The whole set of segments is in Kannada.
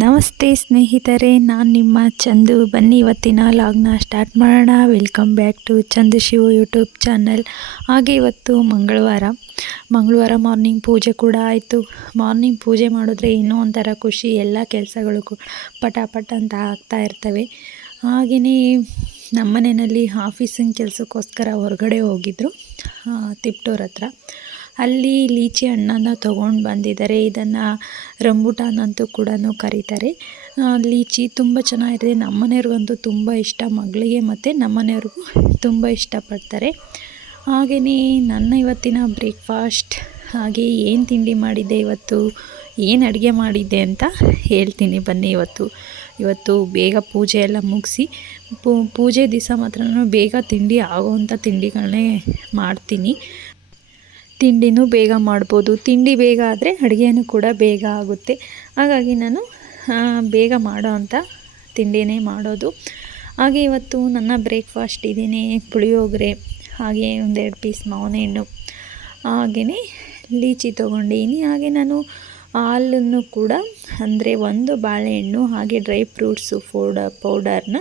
ನಮಸ್ತೆ ಸ್ನೇಹಿತರೆ, ನಾನು ನಿಮ್ಮ ಚಂದು. ಬನ್ನಿ ಇವತ್ತಿನ ಲಾಗ್ನ ಸ್ಟಾರ್ಟ್ ಮಾಡೋಣ. Welcome back to Chandu Shiva YouTube channel. ಹಾಗೆ ಇವತ್ತು ಮಂಗಳವಾರ ಮಾರ್ನಿಂಗ್ ಪೂಜೆ ಕೂಡ ಆಯಿತು. ಮಾರ್ನಿಂಗ್ ಪೂಜೆ ಮಾಡಿದ್ರೆ ಇನ್ನೂ ಒಂಥರ ಖುಷಿ. ಎಲ್ಲ ಕೆಲಸಗಳು ಪಟ ಅಂತ ಆಗ್ತಾ ಇರ್ತವೆ. ಹಾಗೆಯೇ ನಮ್ಮನೆಯಲ್ಲಿ ಆಫೀಸಿನ ಕೆಲಸಕ್ಕೋಸ್ಕರ ಹೊರಗಡೆ ಹೋಗಿದ್ದರು, ತಿಪ್ಟೂರ್ ಹತ್ರ. ಅಲ್ಲಿ ಲೀಚಿ ಹಣ್ಣನ್ನು ತೊಗೊಂಡು ಬಂದಿದ್ದಾರೆ. ಇದನ್ನು ರಂಬುಟಾನ್ ಅಂತೂ ಕೂಡ ಕರೀತಾರೆ. ಲೀಚಿ ತುಂಬ ಚೆನ್ನಾಗಿದೆ. ನಮ್ಮನೆಯವ್ರಿಗಂತೂ ತುಂಬ ಇಷ್ಟ, ಮಗಳಿಗೆ ಮತ್ತು ನಮ್ಮನೆಯವ್ರಿಗೂ ತುಂಬ ಇಷ್ಟಪಡ್ತಾರೆ. ಹಾಗೆಯೇ ನನ್ನ ಇವತ್ತಿನ ಬ್ರೇಕ್ಫಾಸ್ಟ್, ಹಾಗೆ ಏನು ತಿಂಡಿ ಮಾಡಿದ್ದೆ, ಏನು ಅಡುಗೆ ಮಾಡಿದ್ದೆ ಅಂತ ಹೇಳ್ತೀನಿ ಬನ್ನಿ. ಇವತ್ತು ಬೇಗ ಪೂಜೆ ಎಲ್ಲ ಮುಗಿಸಿ, ಪೂಜೆ ದಿವಸ ಮಾತ್ರ ನಾನು ಬೇಗ ತಿಂಡಿ ಆಗೋವಂಥ ತಿಂಡಿಗಳನ್ನೇ ಮಾಡ್ತೀನಿ. ತಿಂಡಿನೂ ಬೇಗ ಮಾಡ್ಬೋದು. ತಿಂಡಿ ಬೇಗ ಆದರೆ ಅಡುಗೆನೂ ಕೂಡ ಬೇಗ ಆಗುತ್ತೆ. ಹಾಗಾಗಿ ನಾನು ಬೇಗ ಮಾಡೋ ಅಂಥ ತಿಂಡಿನೇ ಮಾಡೋದು. ಹಾಗೆ ಇವತ್ತು ನನ್ನ ಬ್ರೇಕ್ಫಾಸ್ಟ್ ಇದೇನೆ, ಪುಳಿಯೋಗರೆ, ಹಾಗೆ 1-2 ಪೀಸ್ ಮಾವಿನ ಹಣ್ಣು, ಹಾಗೆಯೇ ಲೀಚಿ ತೊಗೊಂಡಿದ್ದೀನಿ. ಹಾಗೆ ನಾನು ಹಾಲನ್ನು ಕೂಡ, ಅಂದರೆ 1 ಬಾಳೆಹಣ್ಣು ಹಾಗೆ ಡ್ರೈ ಫ್ರೂಟ್ಸು ಪೌಡರ್ನ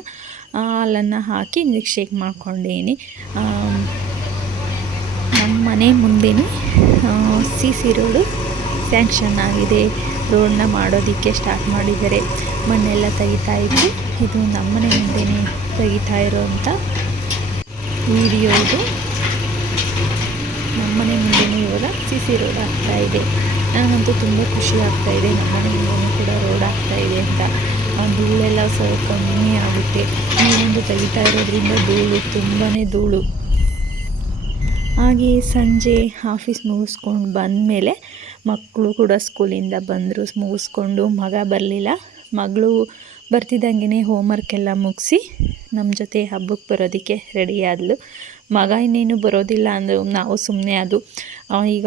ಹಾಲನ್ನು ಹಾಕಿ ಮಿಲ್ಕ್ ಶೇಕ್ ಮಾಡ್ಕೊಂಡಿದ್ದೀನಿ. ನಮ್ಮ ಮನೆ ಮುಂದೆನೇ CC ರೋಡು ಸ್ಯಾಂಕ್ಷನ್ ಆಗಿದೆ. ರೋಡನ್ನ ಮಾಡೋದಕ್ಕೆ ಸ್ಟಾರ್ಟ್ ಮಾಡಿದ್ದಾರೆ. ಮಣ್ಣೆಲ್ಲ ತೆಗಿತಾ ಇದ್ದು, ಇದು ನಮ್ಮನೆ ಮುಂದೆನೇ ತೆಗಿತಾ ಇರೋವಂಥ ವಿಡಿಯೋ. ಇದು ನಮ್ಮನೆ ಮುಂದೆನೇ ಇವಾಗ CC ರೋಡ್ ಆಗ್ತಾಯಿದೆ. ನನಗಂತೂ ತುಂಬ ಖುಷಿ ಆಗ್ತಾಯಿದೆ. ನಮ್ಮನೆ ಮುಂದೆನೂ ಕೂಡ ರೋಡ್ ಆಗ್ತಾಯಿದೆ ಅಂತ. ಧೂಳೆಲ್ಲ ಸ್ವಲ್ಪ ಕಮ್ಮಿ ಆಗುತ್ತೆ. ಈ ಒಂದು ತೆಗಿತಾ ಇರೋದ್ರಿಂದ ತುಂಬಾ ಧೂಳು. ಹಾಗೆ ಸಂಜೆ ಆಫೀಸ್ ಮುಗಿಸ್ಕೊಂಡು ಬಂದಮೇಲೆ ಮಕ್ಕಳು ಕೂಡ ಸ್ಕೂಲಿಂದ ಬಂದರು. ಮುಗಿಸ್ಕೊಂಡು ಮಗ ಬರಲಿಲ್ಲ. ಮಗಳು ಬರ್ತಿದ್ದಂಗೆ ಹೋಮ್ವರ್ಕ್ ಎಲ್ಲ ಮುಗಿಸಿ ನಮ್ಮ ಜೊತೆ ಹಬ್ಬಕ್ಕೆ ಬರೋದಕ್ಕೆ ರೆಡಿ ಆದಳು. ಮಗ ಇನ್ನೇನು ಬರೋದಿಲ್ಲ ಅಂದರು. ನಾವು ಸುಮ್ಮನೆ ಅದು, ಈಗ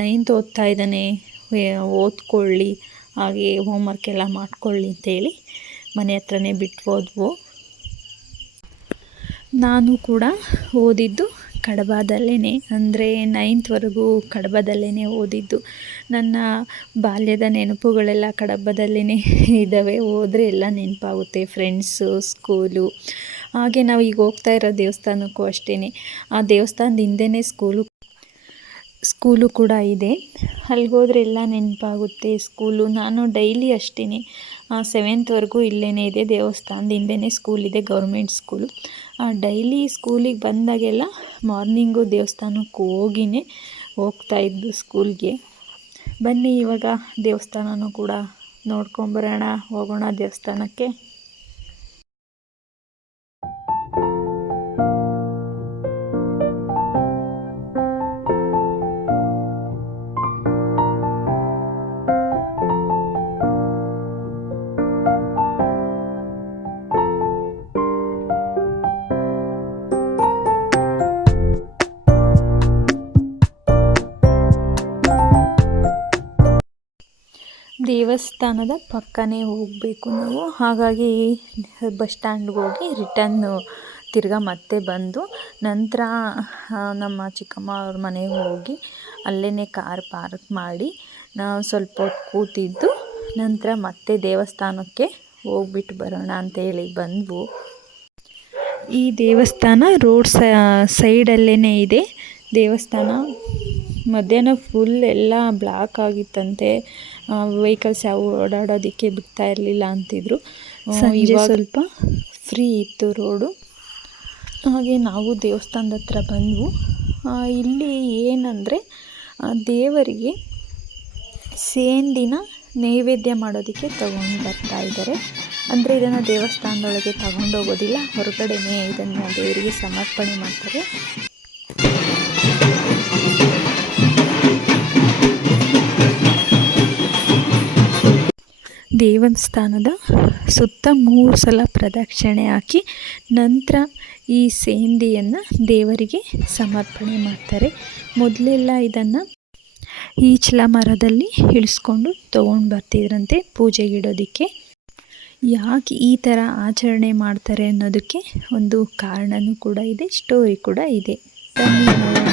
9th ಓದ್ತಾ ಇದ್ದಾನೆ, ಓದ್ಕೊಳ್ಳಿ, ಹಾಗೆ ಹೋಮ್ವರ್ಕ್ ಎಲ್ಲ ಮಾಡ್ಕೊಳ್ಳಿ ಅಂತೇಳಿ ಮನೆ ಹತ್ರನೇ ಬಿಟ್ಟು ಹೋದ್ವು. ನಾನು ಕೂಡ ಓದಿದ್ದು ಕಡಬದಲ್ಲೇ, ಅಂದರೆ 9th ಕಡಬದಲ್ಲೇ ಓದಿದ್ದು. ನನ್ನ ಬಾಲ್ಯದ ನೆನಪುಗಳೆಲ್ಲ ಕಡಬದಲ್ಲೇ ಇದ್ದಾವೆ. ಹೋದರೆ ಎಲ್ಲ ನೆನಪಾಗುತ್ತೆ, ಫ್ರೆಂಡ್ಸು, ಸ್ಕೂಲು. ಹಾಗೆ ನಾವು ಈಗ ಹೋಗ್ತಾ ಇರೋ ದೇವಸ್ಥಾನಕ್ಕೂ ಅಷ್ಟೇ, ಆ ದೇವಸ್ಥಾನದ ಹಿಂದೆಯೇ ಸ್ಕೂಲು ಕೂಡ ಇದೆ. ಅಲ್ಲಿಗೋದ್ರೆ ಎಲ್ಲ ನೆನಪಾಗುತ್ತೆ ಸ್ಕೂಲು. ನಾನು ಡೈಲಿ ಅಷ್ಟೇ 7th ಇಲ್ಲೇ ಇದೆ, ದೇವಸ್ಥಾನದ ಹಿಂದೆಯೇ ಸ್ಕೂಲ್ ಇದೆ, ಗೌರ್ಮೆಂಟ್ ಸ್ಕೂಲು. ಡೈಲಿ ಸ್ಕೂಲಿಗೆ ಬಂದಾಗೆಲ್ಲ ಮಾರ್ನಿಂಗು ದೇವಸ್ಥಾನಕ್ಕೆ ಹೋಗ್ತಾಯಿದ್ದು ಸ್ಕೂಲ್ಗೆ. ಬನ್ನಿ ಇವಾಗ ದೇವಸ್ಥಾನನೂ ಕೂಡ ನೋಡ್ಕೊಂಬರೋಣ. ಹೋಗೋಣ ದೇವಸ್ಥಾನಕ್ಕೆ. ದೇವಸ್ಥಾನದ ಪಕ್ಕನೇ ಹೋಗಬೇಕು ನಾವು. ಹಾಗಾಗಿ ಬಸ್ ಸ್ಟ್ಯಾಂಡ್ಗೆ ಹೋಗಿ ರಿಟರ್ನು ತಿರ್ಗಾ ಮತ್ತೆ ಬಂದು, ನಂತರ ನಮ್ಮ ಚಿಕ್ಕಮ್ಮ ಅವ್ರ ಮನೆಗೆ ಹೋಗಿ ಅಲ್ಲೇ ಕಾರ್ ಪಾರ್ಕ್ ಮಾಡಿ ನಾವು ಸ್ವಲ್ಪ ಹೊತ್ತು ಕೂತಿದ್ದು, ನಂತರ ಮತ್ತೆ ದೇವಸ್ಥಾನಕ್ಕೆ ಹೋಗ್ಬಿಟ್ಟು ಬರೋಣ ಅಂತೇಳಿ ಬಂದ್ವು. ಈ ದೇವಸ್ಥಾನ ರೋಡ್ ಸೈಡಲ್ಲೇ ಇದೆ. ದೇವಸ್ಥಾನ ಮಧ್ಯಾಹ್ನ ಫುಲ್ ಎಲ್ಲ ಬ್ಲಾಕ್ ಆಗಿತ್ತಂತೆ. ವೆಹಿಕಲ್ಸ್ ಯಾವ ಓಡಾಡೋದಕ್ಕೆ ಬಿಡ್ತಾ ಇರಲಿಲ್ಲ ಅಂತಿದ್ರು. ಸಂಜೆ ಸ್ವಲ್ಪ ಫ್ರೀ ಇತ್ತು ರೋಡು. ಹಾಗೆ ನಾವು ದೇವಸ್ಥಾನದ ಹತ್ರ ಬಂದವು. ಇಲ್ಲಿ ಏನಂದರೆ, ದೇವರಿಗೆ ಸೇಂದಿನ ನೈವೇದ್ಯ ಮಾಡೋದಕ್ಕೆ ತಗೊಂಡು ಬರ್ತಾ ಇದ್ದಾರೆ. ಅಂದರೆ ಇದನ್ನು ದೇವಸ್ಥಾನದೊಳಗೆ ತಗೊಂಡೋಗೋದಿಲ್ಲ, ಹೊರಗಡೆನೇ ಇದನ್ನು ದೇವರಿಗೆ ಸಮರ್ಪಣೆ ಮಾಡ್ತಾರೆ. ದೇವಸ್ಥಾನದ ಸುತ್ತ 3 ಸಲ ಪ್ರದಕ್ಷಿಣೆ ಹಾಕಿ ನಂತರ ಈ ಸೇಂದಿಯನ್ನು ದೇವರಿಗೆ ಸಮರ್ಪಣೆ ಮಾಡ್ತಾರೆ. ಮೊದಲೆಲ್ಲ ಇದನ್ನು ಈಚಲ ಮರದಲ್ಲಿ ಇಳಿಸ್ಕೊಂಡು ತೊಗೊಂಡು ಬರ್ತಿದ್ರಂತೆ ಪೂಜೆಗಿಡೋದಕ್ಕೆ. ಯಾಕೆ ಈ ಥರ ಆಚರಣೆ ಮಾಡ್ತಾರೆ ಅನ್ನೋದಕ್ಕೆ ಒಂದು ಕಾರಣನೂ ಕೂಡ ಇದೆ, ಸ್ಟೋರಿ ಕೂಡ ಇದೆ. ಬನ್ನಿ ನೋಡೋಣ.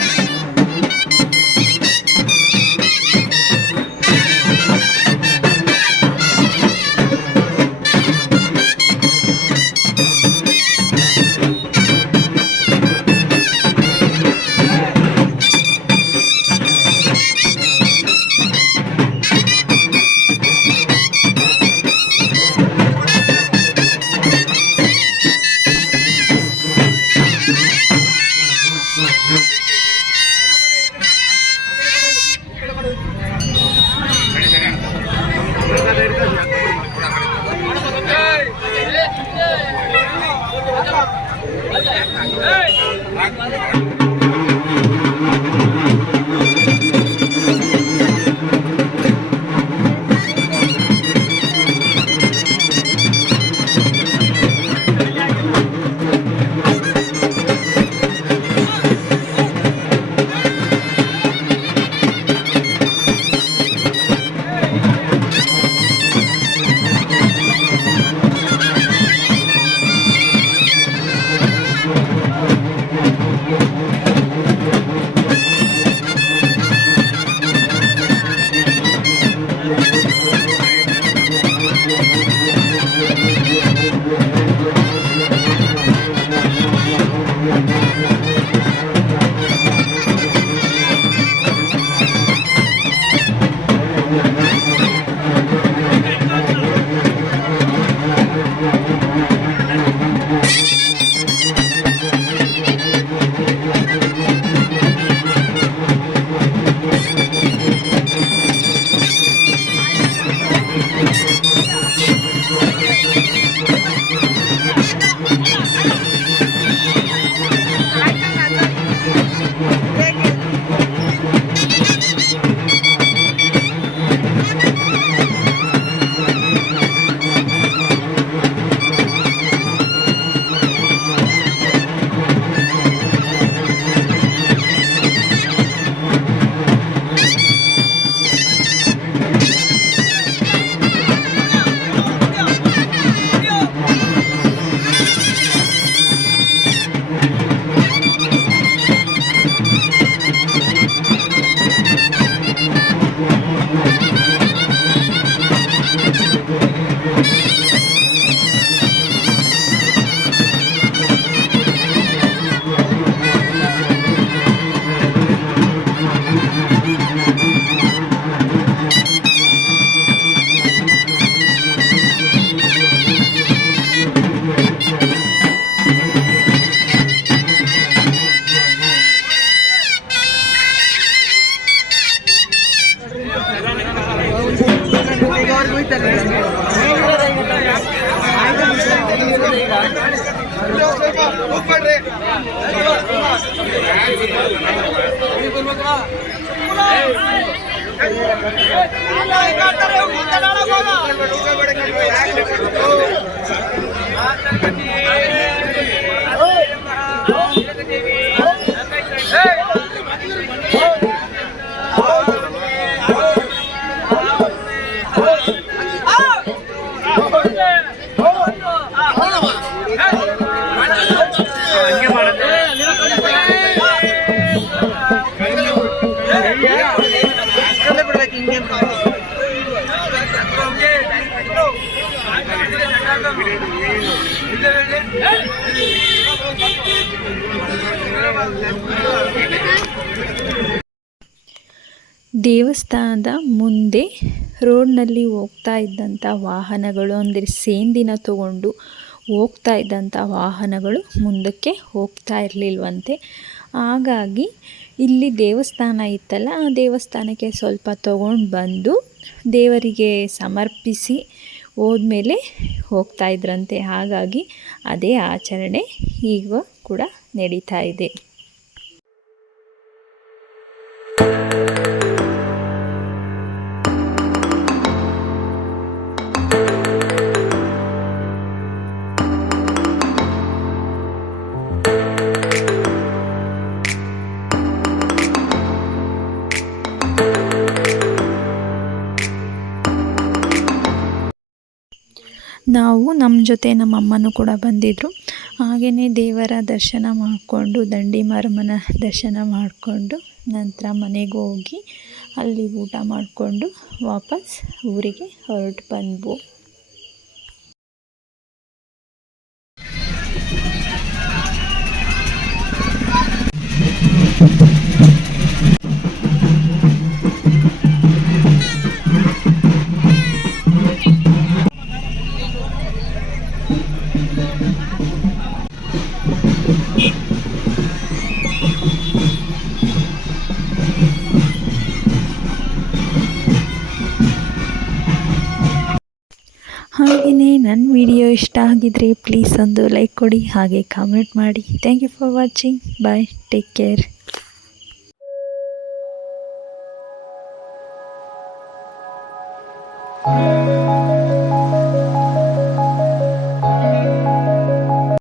ದೇವಸ್ಥಾನದ ಮುಂದೆ ರೋಡ್ನಲ್ಲಿ ಹೋಗ್ತಾ ಇದ್ದಂಥ ವಾಹನಗಳು ಅಂದರೆ ಸೇಂದಿನ ತಗೊಂಡು ಹೋಗ್ತಾ ಇದ್ದಂಥ ವಾಹನಗಳು ಮುಂದಕ್ಕೆ ಹೋಗ್ತಾ ಇರಲಿಲ್ವಂತೆ. ಹಾಗಾಗಿ ಇಲ್ಲಿ ದೇವಸ್ಥಾನ ಇತ್ತಲ್ಲ, ಆ ದೇವಸ್ಥಾನಕ್ಕೆ ಸ್ವಲ್ಪ ತಗೊಂಡು ಬಂದು ದೇವರಿಗೆ ಸಮರ್ಪಿಸಿ ಹೋದ್ಮೇಲೆ ಹೋಗ್ತಾ ಇದ್ರಂತೆ. ಹಾಗಾಗಿ ಅದೇ ಆಚರಣೆ ಈಗ ಕೂಡ ನಡೀತಾ ಇದೆ. ನಮ್ಮ ಜೊತೆ ನಮ್ಮ ಅಮ್ಮನೂ ಕೂಡ ಬಂದಿದ್ದರು. ಹಾಗೆಯೇ ದೇವರ ದರ್ಶನ ಮಾಡಿಕೊಂಡು ದಂಡಿ ಮಾರಮ್ಮನ ದರ್ಶನ ಮಾಡಿಕೊಂಡು ನಂತರ ಮನೆಗೆ ಹೋಗಿ ಅಲ್ಲಿ ಊಟ ಮಾಡಿಕೊಂಡು ವಾಪಸ್ ಊರಿಗೆ ಹೊರಟು ಬಂದ್ವು. ಇಷ್ಟ ಆಗಿದ್ರೆ ಪ್ಲೀಸ್ ಒಂದು ಲೈಕ್ ಕೊಡಿ, ಹಾಗೆ ಕಾಮೆಂಟ್ ಮಾಡಿ. Thank you for watching. Bye, take care.